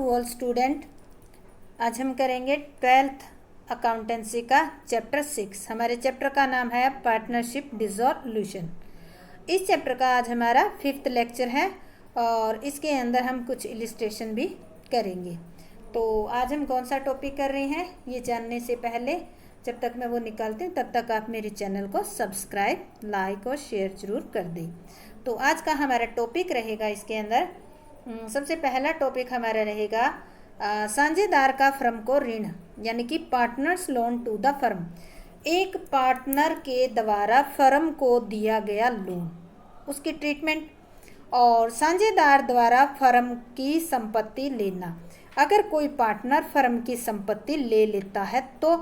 To all student. आज हम करेंगे 12th अकाउंटेंसी का चैप्टर 6। हमारे चैप्टर का नाम है पार्टनरशिप डिसॉल्यूशन। इस चैप्टर का आज हमारा 5th लेक्चर है और इसके अंदर हम कुछ इलिस्ट्रेशन भी करेंगे। तो आज हम कौन सा टॉपिक कर रहे हैं ये जानने से पहले, जब तक मैं वो निकालती हूँ तब तक आप मेरे चैनल को सब्सक्राइब, लाइक और शेयर जरूर कर दें। तो आज का हमारा टॉपिक रहेगा, इसके अंदर सबसे पहला टॉपिक हमारा रहेगा साझेदार का फर्म को ऋण, यानी कि partners loan to the firm. एक पार्टनर के द्वारा फर्म को दिया गया लोन, उसकी ट्रीटमेंट। और साझेदार द्वारा फर्म की संपत्ति लेना। अगर कोई पार्टनर फर्म की संपत्ति ले लेता है तो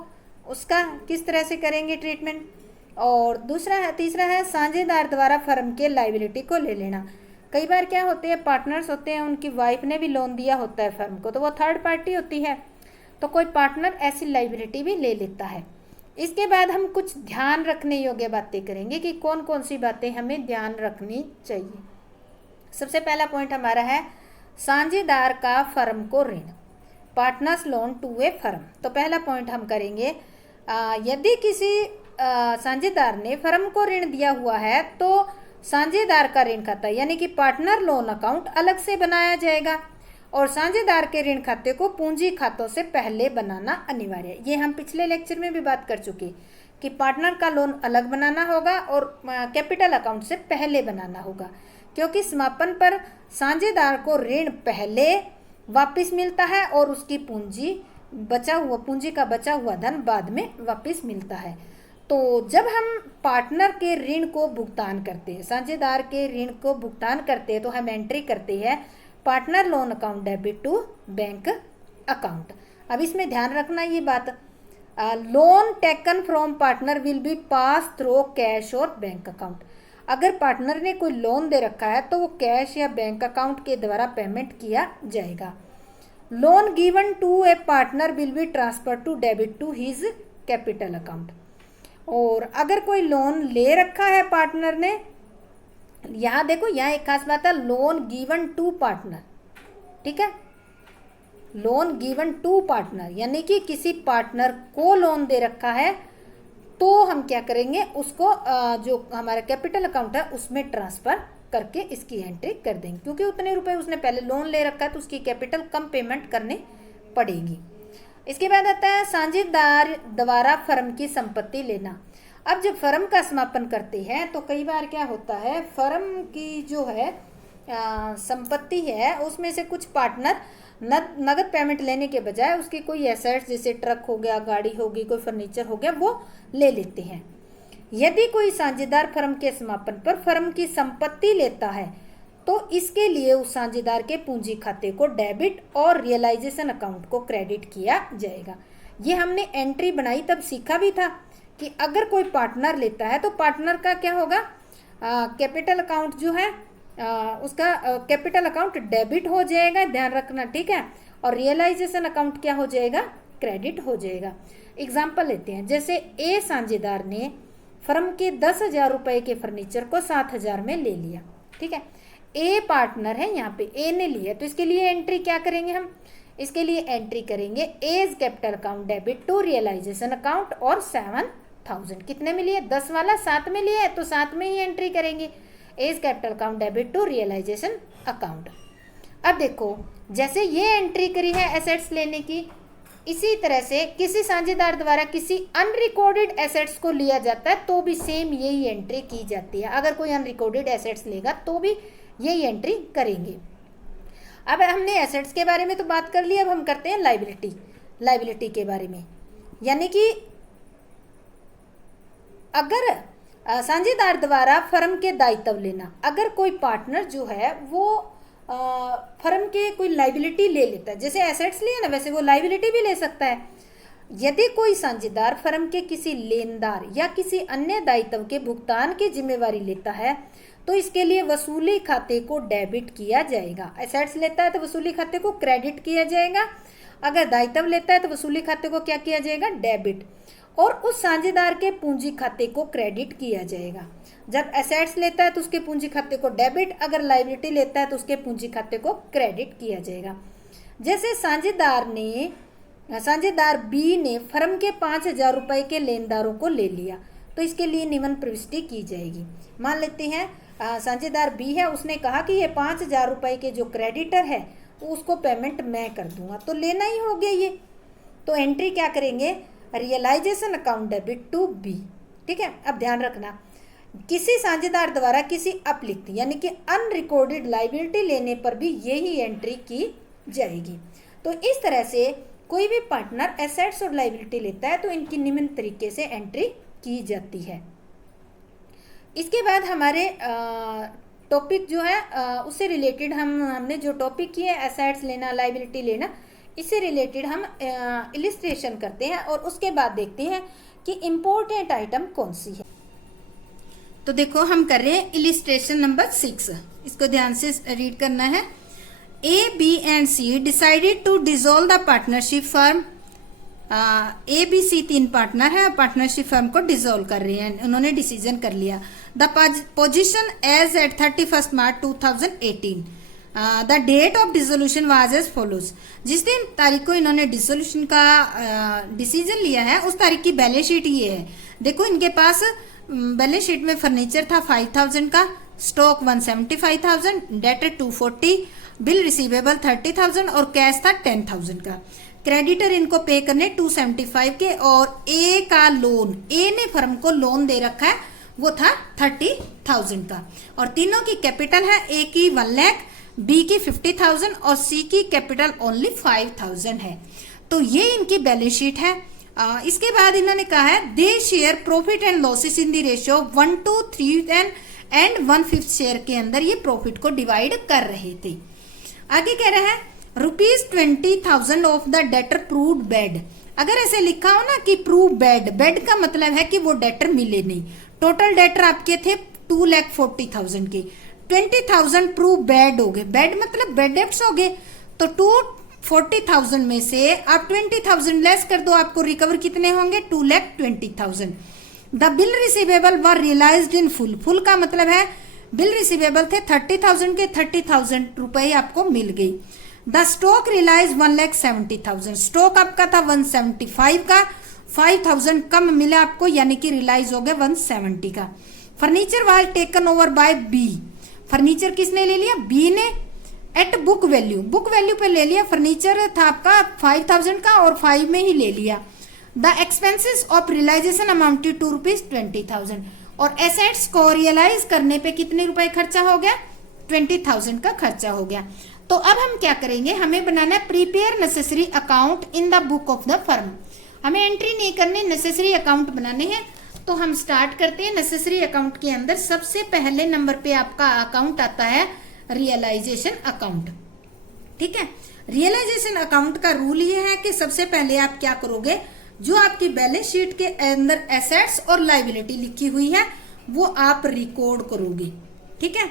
उसका किस तरह से करेंगे ट्रीटमेंट। और तीसरा है साझेदार द्वारा फर्म के लायबिलिटी को ले लेना। कई बार क्या होते हैं, पार्टनर्स होते हैं, उनकी वाइफ ने भी लोन दिया होता है फर्म को, तो वो थर्ड पार्टी होती है, तो कोई पार्टनर ऐसी लायबिलिटी भी ले लेता है। इसके बाद हम कुछ ध्यान रखने योग्य बातें करेंगे कि कौन कौन सी बातें हमें ध्यान रखनी चाहिए। सबसे पहला पॉइंट हमारा है साझेदार का फर्म को ऋण, partners loan to a firm. तो पहला पॉइंट हम करेंगे, यदि किसी साझेदार ने फर्म को ऋण दिया हुआ है तो साझेदार का ऋण खाता यानी कि पार्टनर लोन अकाउंट अलग से बनाया जाएगा और साझेदार के ऋण खाते को पूंजी खातों से पहले बनाना अनिवार्य है। ये हम पिछले लेक्चर में भी बात कर चुके कि पार्टनर का लोन अलग बनाना होगा और कैपिटल अकाउंट से पहले बनाना होगा, क्योंकि समापन पर साझेदार को ऋण पहले वापस मिलता है और उसकी पूंजी का बचा हुआ धन बाद में वापस मिलता है। तो जब हम पार्टनर के ऋण को भुगतान करते हैं, साझेदार के ऋण को भुगतान करते हैं, तो हम एंट्री करते हैं partner loan account debit to bank account. अब इसमें ध्यान रखना ये बात, loan taken from partner will be pass through cash और बैंक अकाउंट। अगर पार्टनर ने कोई लोन दे रखा है तो वो कैश या बैंक अकाउंट के द्वारा पेमेंट किया जाएगा। Loan given to a partner will be transfer to debit to his capital account. और अगर कोई लोन ले रखा है पार्टनर ने, यहाँ देखो यहाँ एक खास बात है, लोन गिवन टू पार्टनर, ठीक है, लोन गिवन टू पार्टनर यानी कि किसी पार्टनर को लोन दे रखा है तो हम क्या करेंगे, उसको जो हमारा कैपिटल अकाउंट है उसमें ट्रांसफर करके इसकी एंट्री कर देंगे, क्योंकि उतने रुपए उसने पहले लोन ले रखा है तो उसकी कैपिटल कम पेमेंट करनी पड़ेगी। इसके बाद आता है साझेदार द्वारा फर्म की संपत्ति लेना। अब जब फर्म का समापन करते हैं तो कई बार क्या होता है, फर्म की जो है संपत्ति है उसमें से कुछ पार्टनर नगद पेमेंट लेने के बजाय उसकी कोई एसेट्स जैसे ट्रक हो गया, गाड़ी होगी, कोई फर्नीचर हो गया, वो ले लेते हैं। यदि कोई साझेदार फर्म के समापन पर फर्म की संपत्ति लेता है तो इसके लिए उस साझेदार के पूंजी खाते को डेबिट और रियलाइजेशन अकाउंट को क्रेडिट किया जाएगा। ये हमने एंट्री बनाई तब सीखा भी था कि अगर कोई पार्टनर लेता है तो पार्टनर का क्या होगा, कैपिटल अकाउंट जो है उसका कैपिटल अकाउंट डेबिट हो जाएगा, ध्यान रखना, ठीक है, और रियलाइजेशन अकाउंट क्या हो जाएगा, क्रेडिट हो जाएगा। एग्जाम्पल लेते हैं, जैसे ए साझेदार ने फर्म के 10,000 रुपये के फर्नीचर को 7,000 में ले लिया, ठीक है, ए पार्टनर है, यहाँ पे ए ने लिया, तो इसके लिए एंट्री क्या करेंगे हम, इसके लिए एंट्री करेंगे as capital account debit to realisation account और 7,000 कितने में लिए, 10 वाला 7 में लिया है तो 7 में ही एंट्री करेंगे as capital account debit to realisation account. अब देखो जैसे ये एंट्री करी है एसेट्स लेने की, इसी तरह से किसी साझेदार द्वारा किसी अनरिकॉर्डेड एसेट्स को लिया जाता है तो भी सेम यही एंट्री की जाती है। अगर कोई अनरिकॉर्डेड एसेट्स लेगा तो भी यही एंट्री करेंगे। अब हमने एसेट्स के बारे में तो बात कर ली, अब हम करते हैं लायबिलिटी के बारे में, यानी कि अगर साझेदार द्वारा फर्म के दायित्व लेना। अगर कोई पार्टनर जो है वो फर्म के कोई लायबिलिटी ले लेता है, जैसे एसेट्स लिए ना वैसे वो लायबिलिटी भी ले सकता है। यदि कोई साझेदार फर्म के किसी लेनदार या किसी अन्य दायित्व के भुगतान की जिम्मेवारी लेता है तो इसके लिए वसूली खाते को डेबिट किया जाएगा। एसेट्स लेता है तो वसूली खाते को क्रेडिट किया जाएगा, अगर दायित्व लेता है तो वसूली खाते को क्या किया जाएगा, डेबिट, और उस साझेदार के पूंजी खाते को क्रेडिट किया जाएगा। जब एसेट्स लेता है तो उसके पूंजी खाते को डेबिट, अगर लायबिलिटी लेता है तो उसके पूंजी खाते को क्रेडिट किया जाएगा। जैसे साझेदार बी ने फर्म के 5,000 रुपए के लेनदारों को ले लिया, तो इसके लिए निम्न प्रविष्टि की जाएगी। मान लेते हैं साझेदार बी है, उसने कहा कि ये 5,000 रुपए के जो क्रेडिटर है उसको पेमेंट मैं कर दूंगा, तो लेना ही हो गया ये। तो एंट्री क्या करेंगे, realisation account debit to B. ठीक है, अब ध्यान रखना, किसी साझेदार द्वारा किसी अपलिखित यानी कि अनरिकॉर्डेड लाइबिलिटी लेने पर भी यही एंट्री की जाएगी। तो इस तरह से कोई भी पार्टनर एसेट्स और लाइबिलिटी लेता है तो इनकी निम्न तरीके से एंट्री की जाती है। इसके बाद हमारे टॉपिक जो है उससे रिलेटेड हमने जो टॉपिक किए एसेट्स लेना लाइबिलिटी लेना, इससे रिलेटेड हम इलिस्ट्रेशन करते हैं और उसके बाद देखते हैं कि इम्पोर्टेंट आइटम कौन सी है। तो देखो हम कर रहे हैं इलिस्ट्रेशन नंबर 6, इसको ध्यान से रीड करना है। A, B and C decided to dissolve the partnership firm। A, B, C 3 partner है, पार्टनरशिप फर्म को डिसॉल्व कर रहे हैं, उन्होंने डिसीजन कर लिया। The position as at 31 March 2018, the date of dissolution was as follows. जिस दिन तारीख को इन्होंने डिसोल्यूशन का डिसीजन लिया है उस तारीख की बैलेंस शीट ये है। देखो इनके पास बैलेंस शीट में फर्नीचर था 5,000 का, स्टॉक 175,000, डेटर 240, बिल रिसीवेबल 30,000 और कैश था 10,000 का। क्रेडिटर इनको पे करने 275 के, और ए का लोन, ए ने फर्म को लोन दे रखा है वो था 30,000 का, और तीनों की कैपिटल है, ए की 1 लाख, बी की 50,000 और सी की कैपिटल ओनली 5,000 है। तो ये इनकी बैलेंस शीट है। इसके बाद इन्होंने कहा है they share profit and losses in the ratio 1:3 and 1/5 share के अंदर ये प्रॉफिट को डिवाइड कर रहे थे। आगे कह रहे हैं ₹20,000 of the debtor proved bad. अगर ऐसे लिखा हो ना कि प्रूव बैड, बैड का मतलब है कि वो डेटर मिले नहीं। टोटल डेटर आपके थे 2,40,000 के, 20,000 प्रूव बैड हो गए, बैड मतलब बैड डेट्स हो गए, तो 240,000 में से आप 20,000 लेस कर दो, आपको रिकवर कितने होंगे 2,20,000। The bill receivable were realised in full, full का मतलब है बिल रिसीवेबल थे 30,000 के, 30,000 रुपए आपको मिल गई। द स्टॉक रियलाइज 1,70,000, स्टॉक आपका था 175 का, 5,000 कम मिला आपको यानी कि रियलाइज हो गया 170 का। Furniture was taken over by B, furniture किसने ले लिया, बी ने, at book value, book value पे ले लिया। फर्नीचर था आपका 5,000 का और 5 में ही ले लिया। The expenses of realisation amounted to ₹20,000, और एसेट्स को रियलाइज करने पे कितने रुपए खर्चा हो गया, 20,000 का खर्चा हो गया। तो अब हम क्या करेंगे, हमें बनाना है prepare necessary account in the book of the firm. हमें एंट्री नहीं करनी, नेसेसरी अकाउंट बनाने हैं। तो हम स्टार्ट करते हैं। नेसेसरी अकाउंट के अंदर सबसे पहले नंबर पे आपका अकाउंट आता है रियलाइजेशन अकाउंट। ठीक है, रियलाइजेशन अकाउंट का रूल ये है कि सबसे पहले आप क्या करोगे, जो आपकी बैलेंस शीट के अंदर एसेट्स और लायबिलिटी लिखी हुई है वो आप रिकॉर्ड करोगे। ठीक है,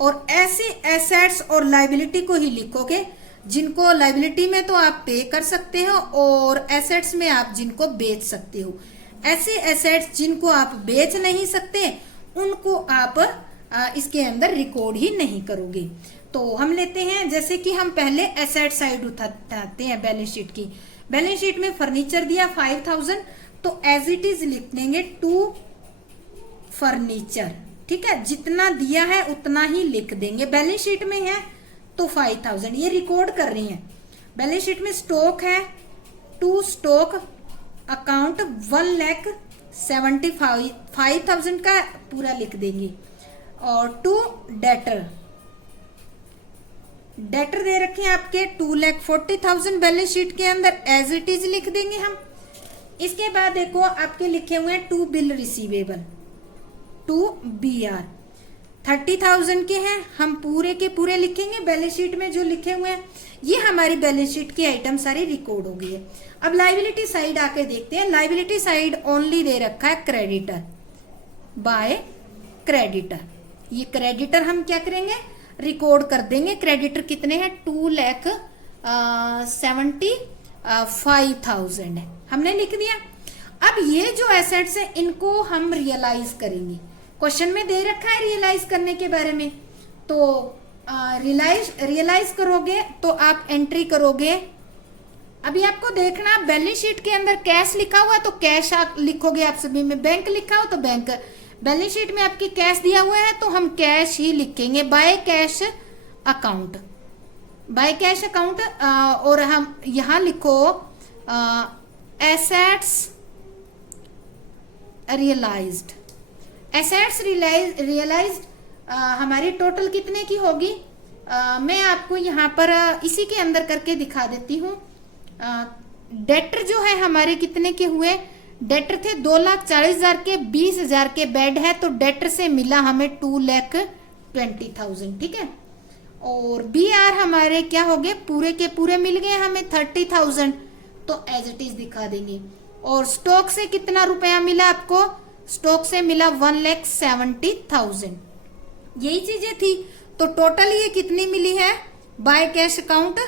और ऐसे एसेट्स और लायबिलिटी को ही लिखोगे जिनको लायबिलिटी में तो आप पे कर सकते हो और एसेट्स में आप जिनको बेच सकते हो। ऐसे एसेट्स जिनको आप बेच नहीं सकते उनको आप इसके अंदर रिकॉर्ड ही नहीं करोगे। तो हम लेते हैं, जैसे कि हम पहले एसेट साइड उठाते हैं बैलेंस शीट की। बैलेंस शीट में फर्नीचर दिया 5,000, तो एज इट इज लिख देंगे टू फर्नीचर। ठीक है, जितना दिया है उतना ही लिख देंगे। बैलेंस शीट में है तो 5,000 ये रिकॉर्ड कर रही हैं। बैलेंस शीट में स्टॉक है, टू स्टॉक अकाउंट 1,75,000 का पूरा लिख देंगे, और टू डेटर, डेटर दे रखे हैं आपके 2,40,000 बैलेंस शीट के अंदर एज इट इज लिख देंगे हम। इसके बाद देखो आपके लिखे हुए हैं to bill receivable, to BR 30,000 के हैं, हम पूरे के पूरे लिखेंगे। बैलेंस शीट में जो लिखे हुए हैं ये हमारी बैलेंस शीट की आइटम सारी रिकॉर्ड हो गई है। अब लायबिलिटी साइड आके देखते हैं। लायबिलिटी साइड ओनली दे रखा है क्रेडिटर बाय क्रेडिटर। ये क्रेडिटर हम क्या करेंगे, रिकॉर्ड कर देंगे। क्रेडिटर कितने हैं, 2,75,000 है, हमने लिख दिया। अब ये जो एसेट्स है इनको हम रियलाइज करेंगे। क्वेश्चन में दे रखा है रियलाइज करने के बारे में, तो रियलाइज करोगे तो आप एंट्री करोगे। अभी आपको देखना, बैलेंस शीट के अंदर कैश लिखा हुआ है तो कैश आप लिखोगे, आप सभी में बैंक लिखा हो तो बैंक। बैलेंस शीट में आपकी कैश दिया हुआ है तो हम कैश ही लिखेंगे, by cash account, by cash account. और हम यहाँ लिखो एसेट्स रियलाइज्ड। एसेट्स रियलाइज्ड हमारी टोटल कितने की होगी, मैं आपको यहाँ पर इसी के अंदर करके दिखा देती हूँ। डेटर जो है हमारे कितने के हुए, डेटर थे 2,40,000 के, 20,000 के बेड है तो डेटर से मिला हमें 2,20,000, ठीक है। और बी आर हमारे क्या हो गए, पूरे के पूरे मिल गए हमें 30,000, तो एज इट इज दिखा देंगे। और स्टॉक से कितना रुपया मिला आपको, स्टॉक से मिला 1,70,000। यही चीजें थी, तो टोटल ये कितनी मिली है बाय कैश अकाउंट।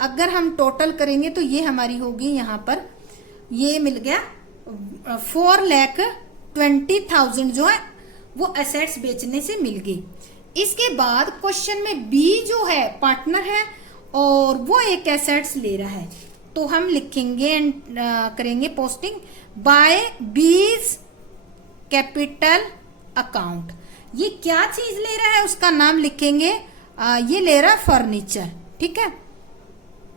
अगर हम टोटल करेंगे तो ये हमारी होगी, यहाँ पर ये मिल गया 4,20,000 जो है वो एसेट्स बेचने से मिल गई। इसके बाद क्वेश्चन में बी जो है पार्टनर है और वो एक एसेट्स ले रहा है, तो हम लिखेंगे करेंगे posting by B's capital account. ये क्या चीज ले रहा है उसका नाम लिखेंगे, ये ले रहा है फर्नीचर, ठीक है,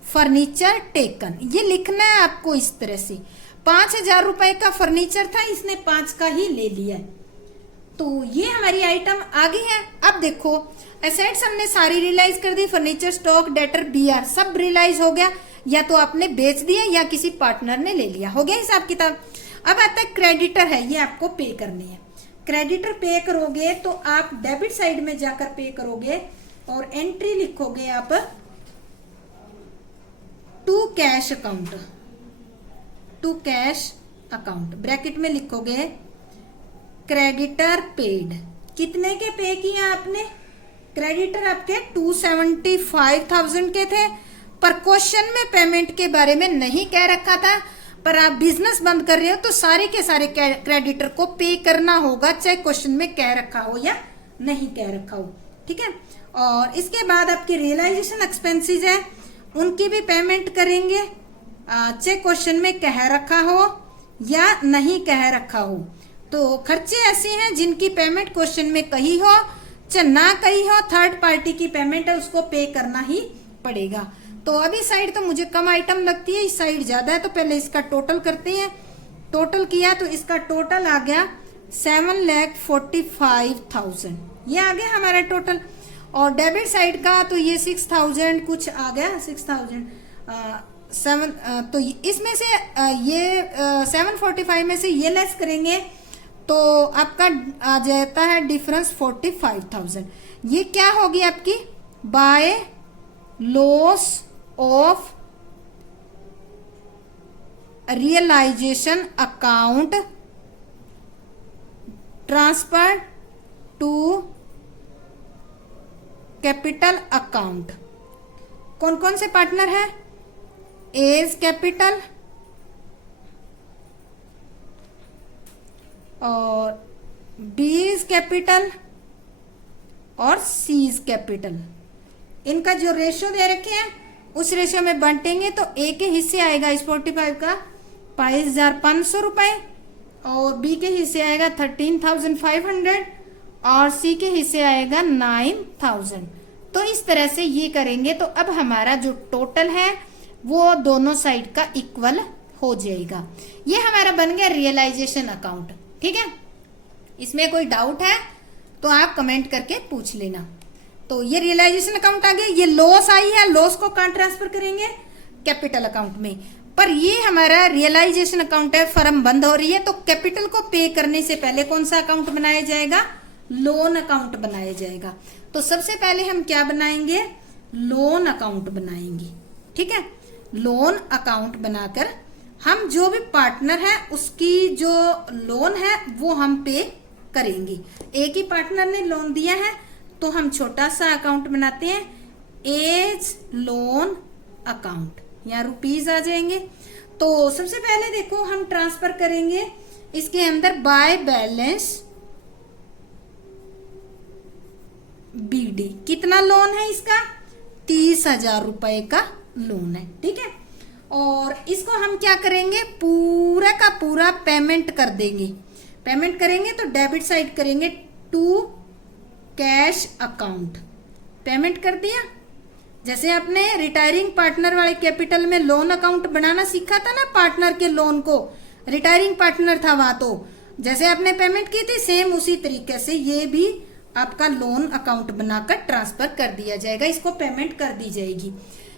फर्नीचर टेकन, ये लिखना है आपको इस तरह से। 5,000 रुपए का फर्नीचर था, इसने 5 का ही ले लिया है, तो ये हमारी आइटम आ गई है। अब देखो एसेट्स हमने सारी रियलाइज कर दी, फर्नीचर, स्टॉक, डेटर, बीआर सब रियलाइज हो गया, या तो आपने बेच दिया या किसी पार्टनर ने ले लिया, हो गया हिसाब किताब। अब आता है क्रेडिटर है, ये आपको पे करनी है। क्रेडिटर पे करोगे तो आप डेबिट साइड में जाकर पे करोगे और एंट्री लिखोगे आप to cash account, to cash account, bracket में लिखोगे क्रेडिटर पेड। कितने के पे किया आपने, क्रेडिटर आपके 275,000 के थे, पर क्वेश्चन में पेमेंट के बारे में नहीं कह रखा था, पर आप बिजनेस बंद कर रहे हो तो सारे के सारे क्रेडिटर को पे करना होगा, चाहे क्वेश्चन में कह रखा हो या नहीं कह रखा हो, ठीक है। और इसके बाद आपकी रियलाइजेशन एक्सपेंसेस है, उनकी भी पेमेंट करेंगे, चाहे क्वेश्चन में कह रखा हो या नहीं कह रखा हो। तो खर्चे ऐसे हैं जिनकी पेमेंट क्वेश्चन में कही हो चाहे ना कही हो, थर्ड पार्टी की पेमेंट है उसको पे करना ही पड़ेगा। तो अभी साइड तो मुझे कम आइटम लगती है, इस साइड ज्यादा है, तो पहले इसका टोटल करते हैं। टोटल किया तो इसका टोटल आ गया 7,45,000, ये आ गया हमारा टोटल। और डेबिट साइड का तो ये 6,000 कुछ आ गया, 6,007, तो इसमें से ये 745 में से ये लेस करेंगे तो आपका आ जाता है डिफरेंस 45,000। ये क्या होगी आपकी by loss of realisation account transfer to capital account. कौन कौन से पार्टनर है, एज कैपिटल और बीज कैपिटल और सीज कैपिटल। इनका जो रेशियो दे रखे हैं उस रेशियो में बांटेंगे तो ए के हिस्से आएगा इस 45 का 22,500 रुपए, और बी के हिस्से आएगा 13,500 और सी के हिस्से आएगा 9,000। तो इस तरह से ये करेंगे तो अब हमारा जो टोटल है वो दोनों साइड का इक्वल हो जाएगा। ये हमारा बन गया रियलाइजेशन अकाउंट, ठीक है। इसमें कोई डाउट है तो आप कमेंट करके पूछ लेना। तो ये रियलाइजेशन अकाउंट आ गया, ये लॉस आई है, लॉस को कहाँ ट्रांसफर करेंगे, कैपिटल अकाउंट में। पर ये हमारा रियलाइजेशन अकाउंट है, फर्म बंद हो रही है, तो कैपिटल को पे करने से पहले कौन सा अकाउंट बनाया जाएगा, लोन अकाउंट बनाया जाएगा। तो सबसे पहले हम क्या बनाएंगे, लोन अकाउंट बनाएंगे, ठीक है। लोन अकाउंट बनाकर हम जो भी पार्टनर है उसकी जो लोन है वो हम पे करेंगे। एक ही पार्टनर ने लोन दिया है तो हम छोटा सा अकाउंट बनाते हैं, एज लोन अकाउंट, यहाँ रुपीज आ जाएंगे। तो सबसे पहले देखो हम ट्रांसफर करेंगे इसके अंदर बाय बैलेंस बी डी। कितना लोन है इसका? 30,000 रुपए का लोन है। ठीक है, और इसको हम क्या करेंगे, पूरा का पूरा पेमेंट कर देंगे। पेमेंट करेंगे तो डेबिट साइड करेंगे टू कैश अकाउंट। पेमेंट कर दिया। जैसे आपने रिटायरिंग पार्टनर वाले कैपिटल में लोन अकाउंट बनाना सीखा था ना, पार्टनर के लोन को, रिटायरिंग पार्टनर था वहां, तो जैसे आपने पेमेंट की थी सेम उसी तरीके से ये भी आपका लोन अकाउंट बनाकर ट्रांसफर कर दिया जाएगा। इसको पेमेंट कर दी जाएगी,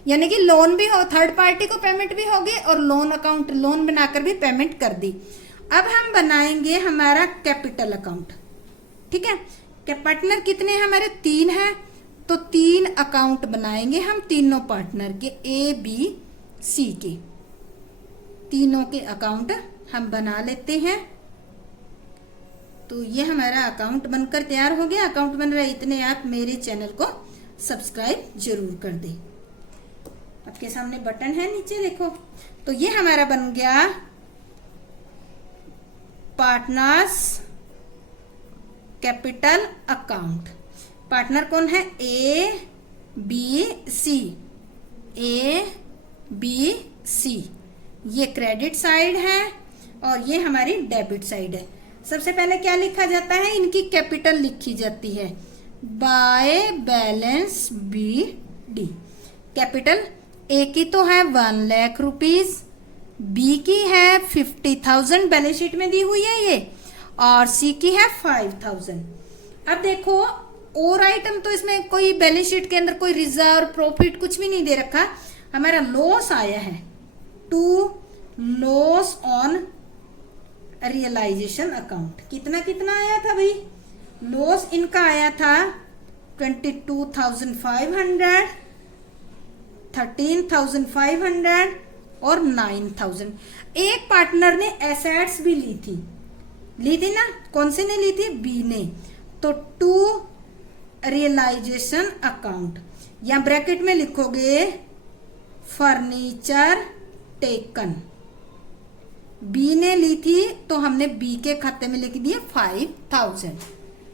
यानी कि लोन भी हो, थर्ड पार्टी को पेमेंट भी होगी और लोन अकाउंट, लोन बनाकर भी पेमेंट कर दी। अब हम बनाएंगे हमारा कैपिटल अकाउंट। ठीक है, पार्टनर कितने हैं हमारे? 3 हैं, तो 3 अकाउंट बनाएंगे हम तीनों पार्टनर के, ए बी सी के, तीनों के अकाउंट हम बना लेते हैं। तो ये हमारा अकाउंट बनकर तैयार हो गया। अकाउंट बन रहा है, इतने आप मेरे चैनल को सब्सक्राइब जरूर कर दें। आपके सामने बटन है नीचे देखो। तो ये हमारा बन गया पार्टनर्स कैपिटल अकाउंट। पार्टनर कौन है? A B C, A B C. ये क्रेडिट साइड है और ये हमारी डेबिट साइड है। सबसे पहले क्या लिखा जाता है? इनकी कैपिटल लिखी जाती है by balance B D. Capital A की तो है 1 लाख रुपीज, बी की है 50,000 बैलेंस शीट में दी हुई है ये, और सी की है 5,000। अब देखो और आइटम तो इसमें कोई बैलेंस शीट के अंदर कोई रिजर्व प्रॉफिट कुछ भी नहीं दे रखा। हमारा लॉस आया है to loss on realisation account. कितना कितना आया था भाई? लॉस इनका आया था 22,500, 13,500 और 9,000। एक पार्टनर ने एसेट्स भी ली थी ना, कौन से ने ली थी? बी ने। तो टू रियलाइजेशन अकाउंट, या ब्रैकेट में लिखोगे फर्नीचर टेकन। बी ने ली थी तो हमने बी के खाते में लिख दिए 5,000।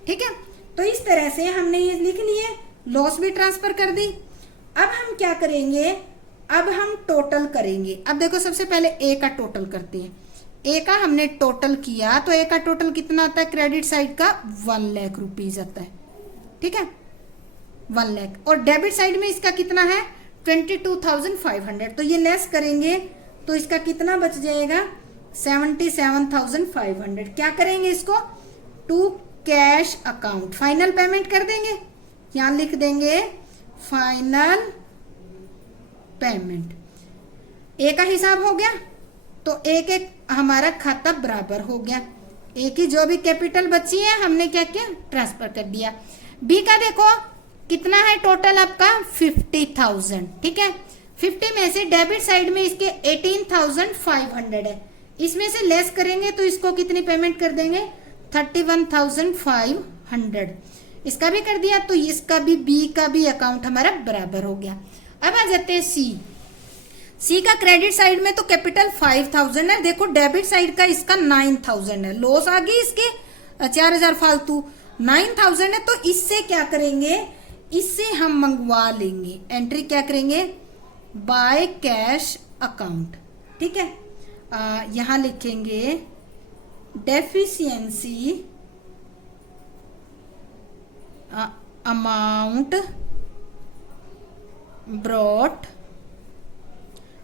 ठीक है, तो इस तरह से हमने ये लिख लिए, लॉस भी ट्रांसफर कर दी। अब हम क्या करेंगे? अब हम टोटल करेंगे। अब देखो सबसे पहले ए का टोटल करते हैं। ए का हमने टोटल किया तो ए का टोटल कितना आता है? क्रेडिट साइड का 1 लाख रुपीज आता है। ठीक है, 1 लाख। और डेबिट साइड में इसका कितना है? 22,500। तो ये लेस करेंगे तो इसका कितना बच जाएगा? 77,500। क्या करेंगे इसको? To cash account, final payment कर देंगे। यहां लिख देंगे फाइनल पेमेंट। ए का हिसाब हो गया तो एक एक हमारा खाता बराबर हो गया। ए की जो भी कैपिटल बची है हमने क्या किया? ट्रांसफर कर दिया। बी का देखो कितना है टोटल आपका? 50,000। ठीक है, 50 में से डेबिट साइड में इसके 18,500 है, इसमें से लेस करेंगे तो इसको कितनी पेमेंट कर देंगे? 31,500। इसका भी कर दिया तो इसका भी, बी का भी अकाउंट हमारा बराबर हो गया। अब आ जाते हैं सी का क्रेडिट साइड में तो कैपिटल 5,000 है, देखो डेबिट साइड का इसका 9,000 है। लॉस आ गई इसके 4,000 फालतू, 9,000 है। तो इससे क्या करेंगे? इससे हम मंगवा लेंगे, एंट्री क्या करेंगे? By cash account. ठीक है, यहां लिखेंगे deficiency amount brought.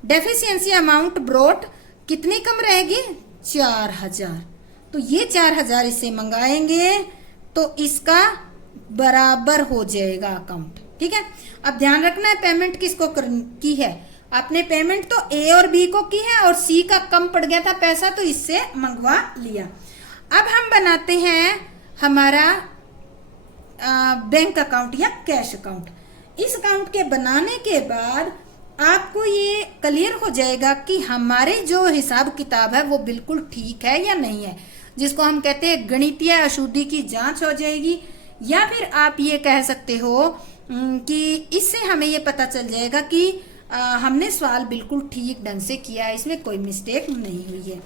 Deficiency amount brought कितनी कम रहेगी? 4,000। तो ये 4,000 इसे मंगाएंगे तो इसका बराबर हो जाएगा अकाउंट। ठीक है, अब ध्यान रखना है पेमेंट किसको की है। आपने पेमेंट तो ए और बी को की है और सी का कम पड़ गया था पैसा तो इससे मंगवा लिया। अब हम बनाते हैं हमारा बैंक अकाउंट या कैश अकाउंट। इस अकाउंट के बनाने के बाद आपको ये क्लियर हो जाएगा कि हमारे जो हिसाब किताब है वो बिल्कुल ठीक है या नहीं है, जिसको हम कहते हैं गणितीय अशुद्धि की जांच हो जाएगी। या फिर आप ये कह सकते हो कि इससे हमें ये पता चल जाएगा कि हमने सवाल बिल्कुल ठीक ढंग से किया है, इसमें कोई मिस्टेक नहीं हुई है।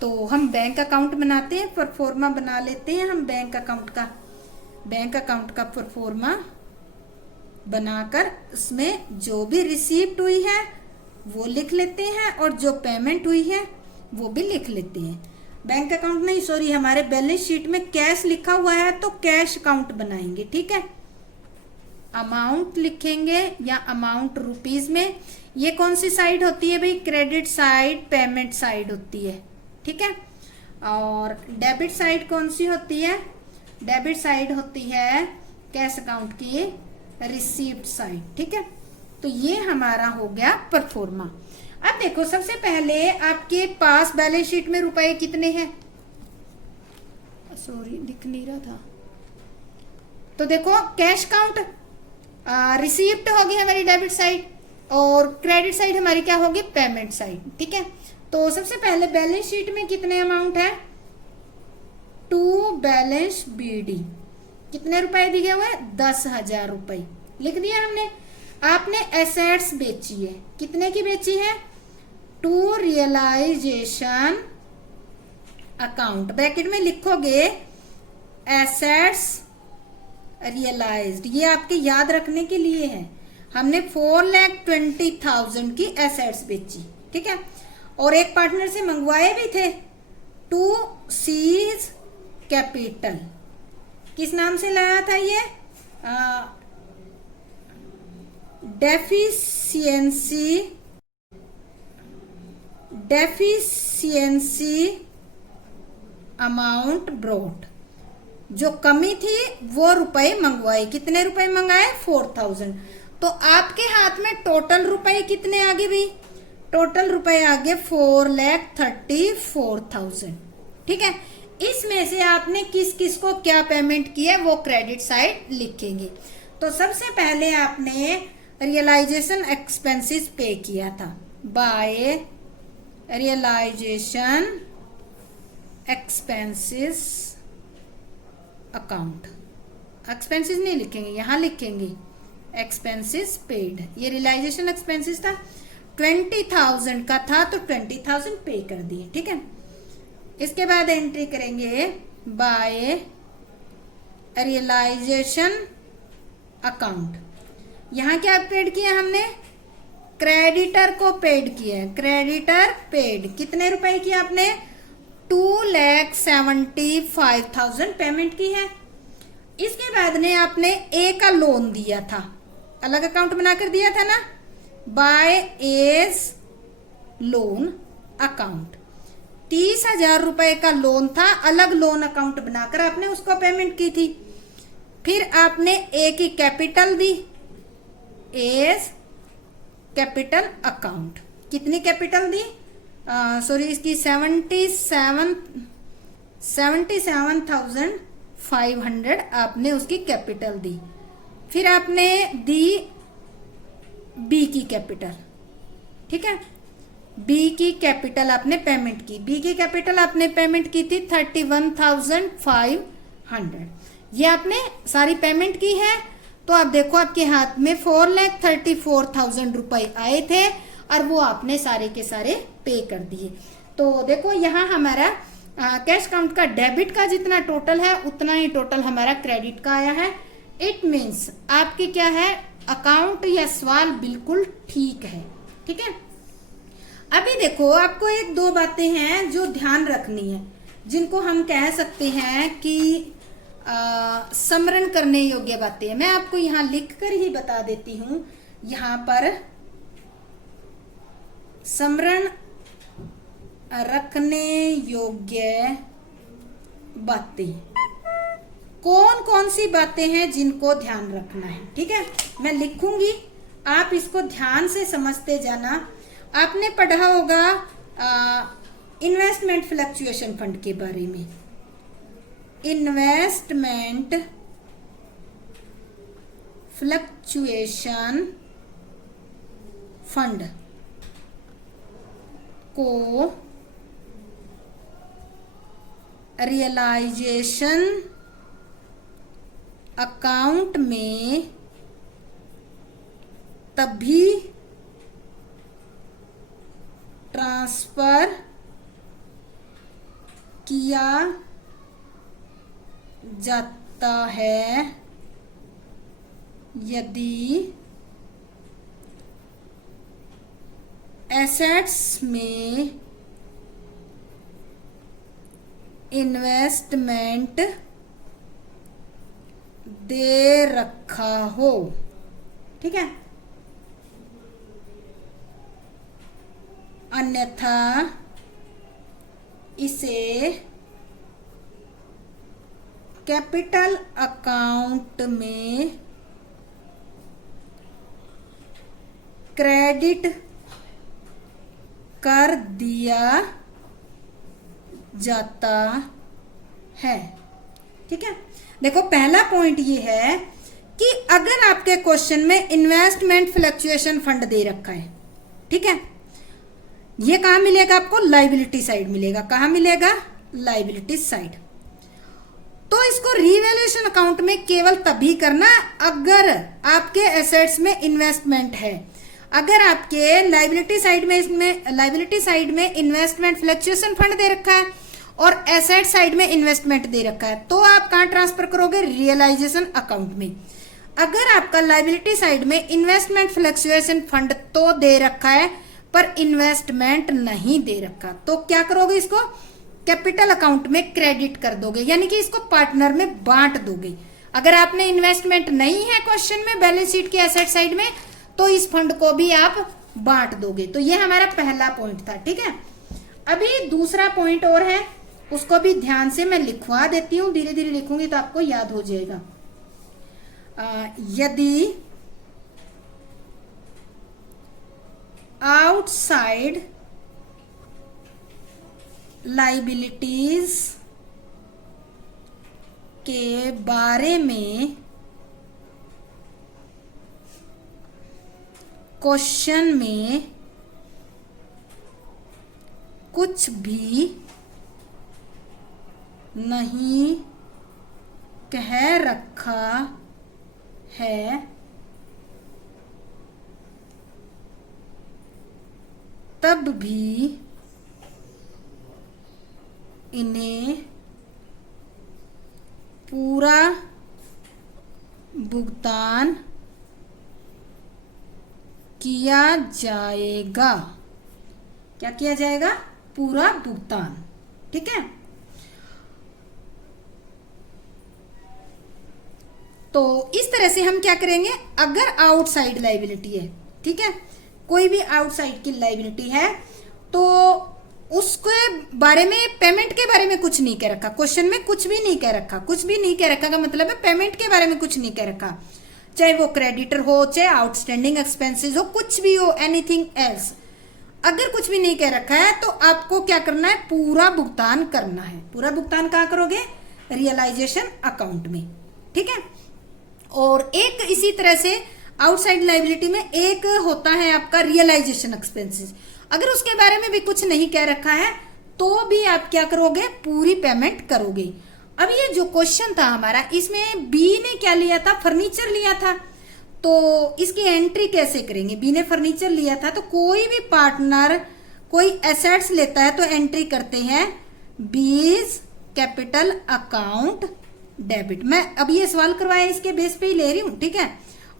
तो हम बैंक अकाउंट बनाते हैं, परफॉर्मा बना लेते हैं हम बैंक अकाउंट का। बैंक अकाउंट का परफॉर्मा बनाकर उसमें जो भी रिसीप्ट हुई है वो लिख लेते हैं और जो पेमेंट हुई है वो भी लिख लेते हैं। बैंक अकाउंट नहीं, सॉरी, हमारे बैलेंस शीट में कैश लिखा हुआ है तो कैश अकाउंट बनाएंगे। ठीक है, अमाउंट लिखेंगे या अमाउंट रुपीज में। ये कौन सी साइड होती है भाई? क्रेडिट साइड, पेमेंट साइड होती है। ठीक है, और डेबिट साइड कौन सी होती है? डेबिट साइड होती है कैश अकाउंट की रिसीप्ट साइड। ठीक है, तो ये हमारा हो गया परफॉर्मा। अब देखो, सबसे पहले आपके पास बैलेंस शीट में रुपए कितने हैं? सॉरी, दिख नहीं रहा था। तो देखो, कैश काउंट, रिसीप्ट होगी हमारी डेबिट साइड और क्रेडिट साइड हमारी क्या होगी? Payment side. ठीक है, तो सबसे पहले बैलेंस शीट में कितने अमाउंट है? टू बैलेंस बीडी, कितने रुपए दिए हुए? 10,000 रुपए लिख दिया हमने। आपने एसेट्स बेची है, कितने की बेची है? टू रियलाइजेशन अकाउंट, ब्रैकेट में लिखोगे एसेट्स रियलाइज्ड, ये आपके याद रखने के लिए है। हमने 4,20,000 की एसेट्स बेची। ठीक है, और एक पार्टनर से मंगवाए भी थे टू सीज कैपिटल, किस नाम से लाया था ये? डेफिशिएंसी अमाउंट ब्रॉट, जो कमी थी वो रुपए मंगवाए। कितने रुपए मंगाए? 4,000। तो आपके हाथ में टोटल रुपए कितने आ गए भाई? टोटल रुपए आ गए 4,34,000। ठीक है, इसमें से आपने किस किस को क्या पेमेंट किया वो क्रेडिट साइड लिखेंगे। तो सबसे पहले आपने रियलाइजेशन एक्सपेंसेस पे किया था, by realisation expenses account. Expenses नहीं लिखेंगे, यहां लिखेंगे एक्सपेंसेस पेड। ये रियलाइजेशन एक्सपेंसेस था, 20,000 का था तो 20,000 पे कर दिए। ठीक है, इसके बाद एंट्री करेंगे बाय रियलाइजेशन अकाउंट। यहां क्या पेड किया हमने? क्रेडिटर को पेड किया है। क्रेडिटर पेड कितने रुपए की आपने? 2,75,000 पेमेंट की है। इसके बाद ने आपने ए का लोन दिया था, अलग अकाउंट बनाकर दिया था ना, बाय एज लोन अकाउंट। 30,000 रुपए का लोन था, अलग लोन अकाउंट बनाकर आपने उसको पेमेंट की थी। फिर आपने ए की कैपिटल दी एज कैपिटल अकाउंट। कितनी कैपिटल दी? सॉरी, इसकी 77,500 आपने उसकी कैपिटल दी। फिर आपने दी बी की कैपिटल। ठीक है, बी की कैपिटल आपने पेमेंट की। बी की कैपिटल आपने पेमेंट की थी 31,500। ये आपने सारी पेमेंट की है। तो आप देखो, आपके हाथ में 4,34,000 रुपए आए थे और वो आपने सारे के सारे पे कर दिए। तो देखो, यहाँ हमारा कैश काउंट का डेबिट का जितना टोटल है उतना ही टोटल हमारा क्रेडिट का आया है। इट मीन्स आपकी क्या है, अकाउंट या सवाल बिल्कुल ठीक है। ठीक है, अभी देखो, आपको एक दो बातें हैं जो ध्यान रखनी है, जिनको हम कह सकते हैं कि स्मरण करने योग्य बातें हैं। मैं आपको यहाँ लिख कर ही बता देती हूँ। यहाँ पर स्मरण रखने योग्य बातें कौन कौन सी बातें हैं जिनको ध्यान रखना है। ठीक है, मैं लिखूंगी, आप इसको ध्यान से समझते जाना। आपने पढ़ा होगा इन्वेस्टमेंट फ्लक्चुएशन फंड के बारे में। इन्वेस्टमेंट फ्लक्चुएशन फंड को रियलाइजेशन अकाउंट में तभी ट्रांसफर किया जाता है यदि एसेट्स में इन्वेस्टमेंट दे रखा हो, ठीक है, अन्यथा इसे कैपिटल अकाउंट में क्रेडिट कर दिया जाता है। ठीक है, देखो पहला पॉइंट ये है कि अगर आपके क्वेश्चन में इन्वेस्टमेंट फ्लक्चुएशन फंड दे रखा है, ठीक है, ये कहां मिलेगा आपको? लाइबिलिटी साइड मिलेगा। कहां मिलेगा? Liability side. तो इसको रीवैल्यूएशन अकाउंट में केवल तभी करना अगर आपके एसेट्स में इन्वेस्टमेंट है। अगर आपके लाइबिलिटी साइड में इन्वेस्टमेंट फ्लक्चुएशन फंड दे रखा है और एसेट साइड में इन्वेस्टमेंट दे रखा है, तो आप कहां ट्रांसफर करोगे? रियलाइजेशन अकाउंट में। अगर आपका लाइबिलिटी साइड में इन्वेस्टमेंट फ्लक्चुएशन फंड तो दे रखा है पर इन्वेस्टमेंट नहीं दे रखा, तो क्या करोगे? इसको कैपिटल अकाउंट में क्रेडिट कर दोगे, यानी कि इसको पार्टनर में बांट दोगे। अगर आपने इन्वेस्टमेंट नहीं है क्वेश्चन में बैलेंस शीट के एसेट साइड में, तो इस फंड को भी आप बांट दोगे। तो ये हमारा पहला पॉइंट था। ठीक है, अभी दूसरा पॉइंट और है, उसको भी ध्यान से मैं लिखवा देती हूँ, धीरे धीरे लिखूंगी तो आपको याद हो जाएगा। यदि आउटसाइड लाइबिलिटीज के बारे में क्वेश्चन में कुछ भी नहीं कह रखा है, तब भी इन्हें पूरा भुगतान किया जाएगा। क्या किया जाएगा? पूरा भुगतान। ठीक है, तो इस तरह से हम क्या करेंगे? अगर आउटसाइड लाइबिलिटी है, ठीक है, कोई भी आउटसाइड की लाइबिलिटी है, तो उसके बारे में, पेमेंट के बारे में कुछ नहीं कह रखा, क्वेश्चन में कुछ भी नहीं कह रखा। कुछ भी नहीं कह रखा का मतलब है पेमेंट के बारे में कुछ नहीं कह रखा, चाहे वो क्रेडिटर हो, चाहे आउटस्टैंडिंग एक्सपेंसेस हो, कुछ भी हो, एनीथिंग एल्स। अगर कुछ भी नहीं कह रखा है तो आपको क्या करना है? पूरा भुगतान करना है। पूरा भुगतान कहाँ करोगे? रियलाइजेशन अकाउंट में। ठीक है, और एक इसी तरह से आउटसाइड लाइबिलिटी में एक होता है आपका रियलाइजेशन एक्सपेंसेस। अगर उसके बारे में भी कुछ नहीं कह रखा है तो भी आप क्या करोगे? पूरी पेमेंट करोगे। अब ये जो क्वेश्चन था हमारा, इसमें बी ने क्या लिया था? फर्नीचर लिया था। तो इसकी एंट्री कैसे करेंगे? बी ने फर्नीचर लिया था, तो कोई भी पार्टनर कोई एसेट्स लेता है तो एंट्री करते हैं बीज कैपिटल अकाउंट डेबिट। मैं अब ये सवाल करवाया इसके बेस पे ही ले रही हूं। ठीक है,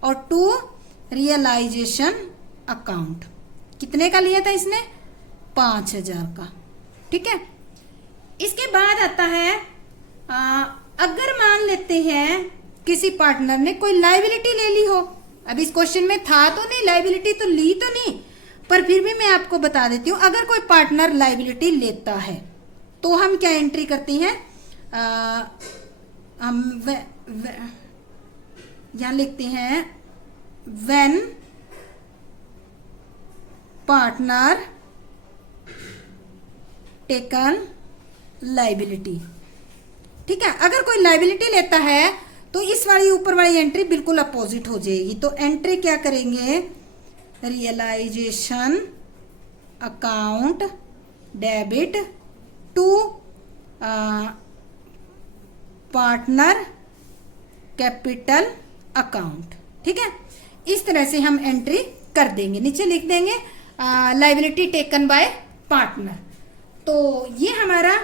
और टू रियलाइजेशन अकाउंट कितने का लिया था इसने? 5000 का। ठीक है, इसके बाद आता है अगर मान लेते हैं किसी पार्टनर ने कोई लाइबिलिटी ले ली हो। अब इस क्वेश्चन में था तो नहीं, लाइबिलिटी तो ली तो नहीं, पर फिर भी मैं आपको बता देती हूँ। अगर कोई पार्टनर लाइबिलिटी लेता है तो हम क्या एंट्री करते हैं? हम यहां लिखते हैं व्हेन पार्टनर टेकन लाइबिलिटी। ठीक है, अगर कोई लाइबिलिटी लेता है तो इस वाली ऊपर वाली एंट्री बिल्कुल अपोजिट हो जाएगी। तो एंट्री क्या करेंगे? Realisation account debit to partner capital account. ठीक है, इस तरह से हम एंट्री कर देंगे। नीचे लिख देंगे लाइबिलिटी टेकन बाय पार्टनर। तो ये हमारा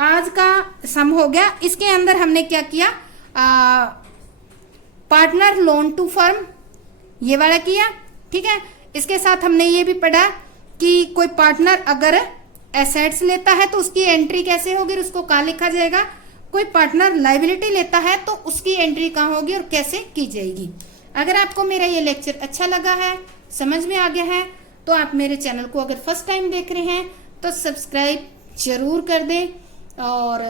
आज का सम हो गया। इसके अंदर हमने क्या किया? पार्टनर लोन टू फर्म, ये वाला किया, ठीक है। इसके साथ हमने ये भी पढ़ा कि कोई पार्टनर अगर एसेट्स लेता है तो उसकी एंट्री कैसे होगी, उसको कहाँ लिखा जाएगा। कोई पार्टनर लायबिलिटी लेता है तो उसकी एंट्री कहाँ होगी और कैसे की जाएगी। अगर आपको मेरा ये लेक्चर अच्छा लगा है, समझ में आ गया है, तो आप मेरे चैनल को अगर फर्स्ट टाइम देख रहे हैं तो सब्सक्राइब जरूर कर दें, और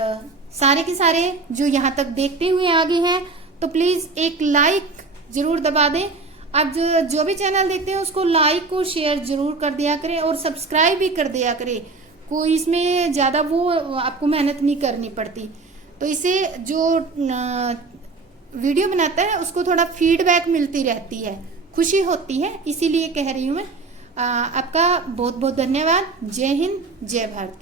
सारे के सारे जो यहाँ तक देखते हुए आगे हैं तो प्लीज एक लाइक जरूर दबा दें। आप जो भी चैनल देखते हैं उसको लाइक और शेयर जरूर कर दिया करें, और सब्सक्राइब भी कर दिया करें। कोई इसमें ज़्यादा वो आपको मेहनत नहीं करनी पड़ती। तो इसे जो वीडियो बनाता है उसको थोड़ा फीडबैक मिलती रहती है, खुशी होती है, इसीलिए कह रही हूँ मैं। आपका बहुत बहुत धन्यवाद। जय हिंद, जय भारत।